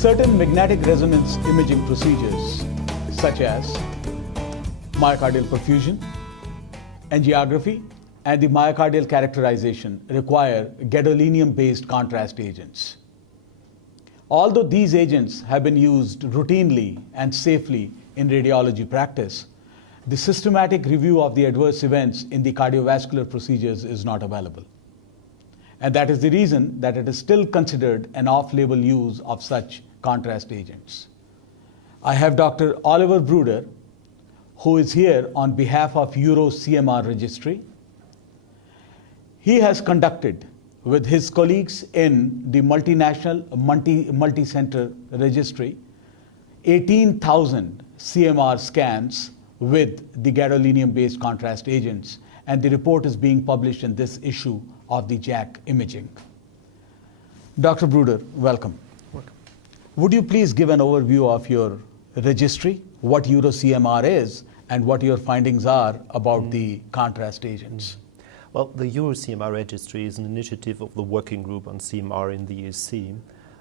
certain magnetic resonance imaging procedures, such as myocardial perfusion, angiography, and the myocardial characterization, require gadolinium-based contrast agents. Although these agents have been used routinely and safely in radiology practice, the systematic review of the adverse events in the cardiovascular procedures is not available. And that is the reason that it is still considered an off-label use of such contrast agents. I have Dr. Oliver Bruder, who is here on behalf of EuroCMR Registry. He has conducted, with his colleagues in the multinational, multi-center registry, 18,000 CMR scans with the gadolinium-based contrast agents, and the report is being published in this issue of the JACC Imaging. Dr. Bruder, welcome. Welcome. Would you please give an overview of your registry, what EuroCMR is, and what your findings are about the contrast agents? Well, the EuroCMR Registry is an initiative of the Working Group on CMR in the EC,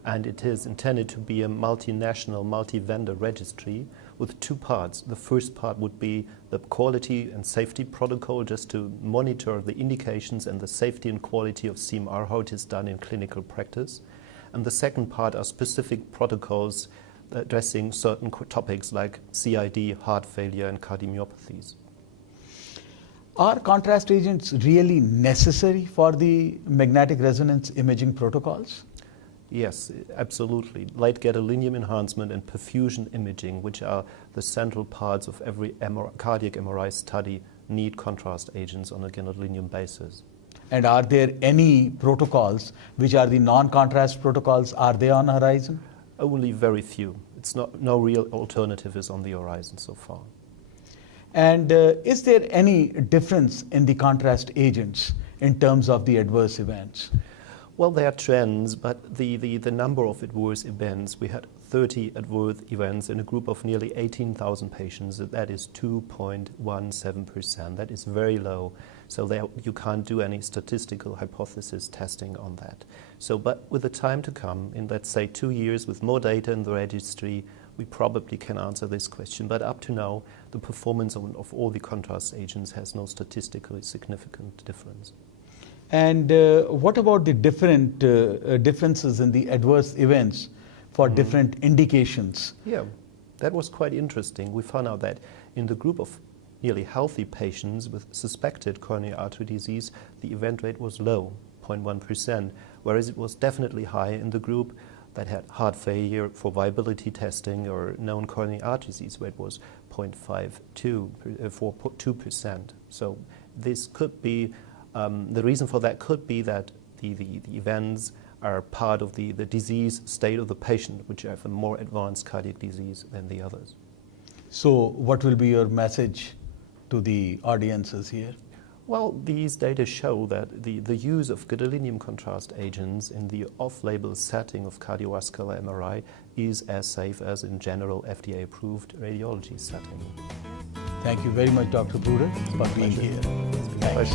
and it is intended to be a multinational, multi-vendor registry with two parts. The first part would be the quality and safety protocol, just to monitor the indications and the safety and quality of CMR, how it is done in clinical practice. And the second part are specific protocols addressing certain topics like CID, heart failure, and cardiomyopathies. Are contrast agents really necessary for the magnetic resonance imaging protocols? Yes, absolutely. Light gadolinium enhancement and perfusion imaging, which are the central parts of every cardiac MRI study, need contrast agents on a gadolinium basis. And are there any protocols which are the non-contrast protocols? Are they on the horizon? Only very few. No real alternative is on the horizon so far. And is there any difference in the contrast agents in terms of the adverse events? Well, there are trends, but the number of adverse events, we had 30 adverse events in a group of nearly 18,000 patients. That is 2.17%. That is very low. So there, you can't do any statistical hypothesis testing on that. So, but with the time to come, in let's say 2 years with more data in the registry, we probably can answer this question. But up to now, the performance of all the contrast agents has no statistically significant difference. And what about the differences in the adverse events for different indications? Yeah, that was quite interesting. We found out that in the group of nearly healthy patients with suspected coronary artery disease, the event rate was low, 0.1%, whereas it was definitely high in the group that had heart failure for viability testing or known coronary artery disease, where it was 0.52%. So this could be, the reason for that could be that the events are part of the disease state of the patient, which have a more advanced cardiac disease than the others. So what will be your message to the audiences here? Well, these data show that the use of gadolinium contrast agents in the off-label setting of cardiovascular MRI is as safe as in general FDA-approved radiology setting. Thank you very much, Dr. Bruder, for being here. Thanks.